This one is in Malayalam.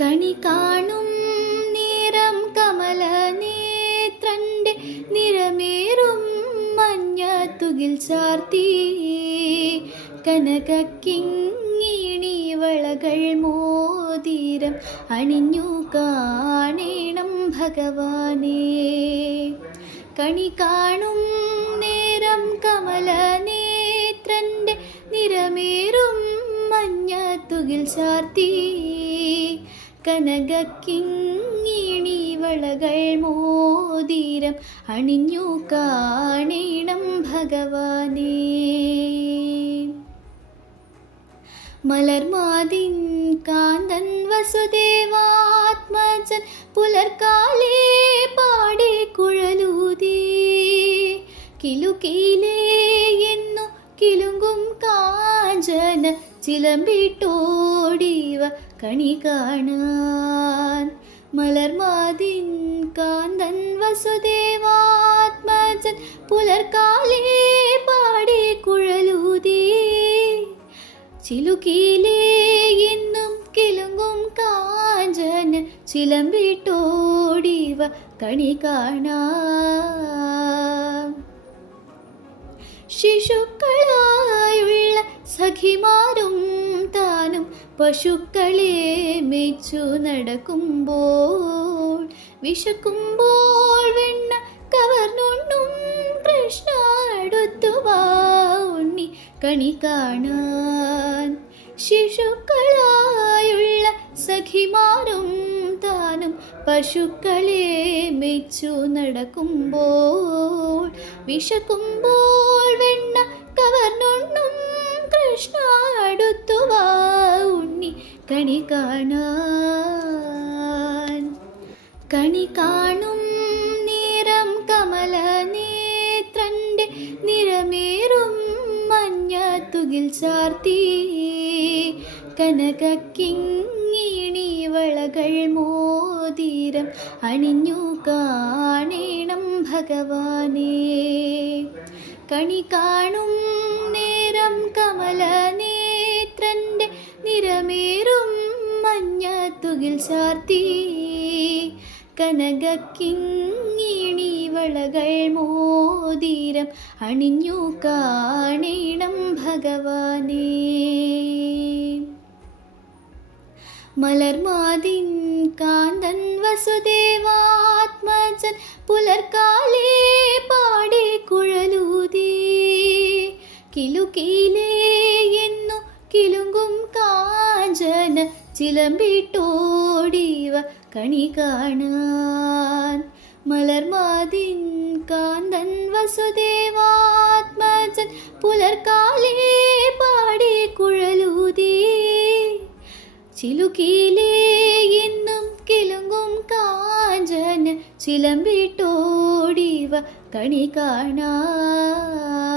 കണി കാണും നേരം കമലനേത്രന്റെ നിറമേറും മഞ്ഞത്തുകിൽ ചാർത്തി കനകക്കിങ്ങിണി വളകൾ മോതിരം അണിഞ്ഞു കാണേണം ഭഗവാനേ. കണി കാണും നേരം കമലനേത്രന്റെ നിറമേറും മഞ്ഞത്തുകിൽ ചാർത്തി കനകക്കിങ്ങിണി വളകൾ മോതിരം അണിഞ്ഞു കാണേണം ഭഗവാനേ. മലർമാതിൻ കാന്തൻ വസുദേവാത്മജൻ പുലർക്കാലേ പാടി കുഴലൂതി കിലുകിലേ എന്നു കിലുങ്കും കാഞ്ചന ചിലമ്പിട്ടോടിവ കണി കാണാൻ. മലർമാതിൻ കാന്തൻ വസുദേവാത്മജൻ പുലർക്കാലേ പാടി കുഴലൂതി ചിലുകിലേ എന്നും കിലുങ്കും കാഞ്ചന ചിലമ്പിട്ടോടിവ കണി കാണാം. ശിശുക്കളായുള്ള സഖിമാരും താനും പശുക്കളെ മേച്ചു നടക്കുമ്പോൾ വിശക്കുമ്പോൾ വെണ്ണ കവർന്നുണ്ണും കൃഷ്ണ അടുത്തുവാ ഉണ്ണി കണി കാണാൻ. ശിശുക്കളായുള്ള സഖിമാരും താനും പശുക്കളെ മേച്ചു നടക്കുമ്പോൾ വിശക്കുമ്പോൾ വെണ്ണ കവർന്നുണ്ണും കൃഷ്ണ അടുത്തുവാ ഉണ്ണി കണി കാണാൻ. കണി കാണും നേരം കമലനേത്രന്റെ നിറമേറും മഞ്ഞത്തുകിൽ ചാർത്തി കനകക്കിങ്ങിണി വളകൾ മോതിരം അണിഞ്ഞു കാണേണം ഭഗവാനേ. കണി കാണും നേരം കമലനേത്രന്റെ നിറമേറും മഞ്ഞത്തുകിൽ ചാർത്തി കനകക്കിങ്ങിണി വളകൾ മോതിരം അണിഞ്ഞു കാണേണം ഭഗവാനേ. മലർമാതിൻ കാന്തൻ വസുദേവാത്മജൻ പുലർക്കാലേ പാടി കുഴലൂതി കിലുകിലേ എന്നു കിലുങ്കും കാഞ്ചന ചിലമ്പിട്ടോടിവ കണി കാണാൻ. മലർമാതിൻ കാന്തൻ വസുദേവാത്മജൻ പുലർക്കാലേ പാടി കുഴലൂതി ചിലുകിലേ എന്നും കിലുങ്കും കാഞ്ചന ചിലമ്പിട്ടോടിവ കണി കാണാൻ.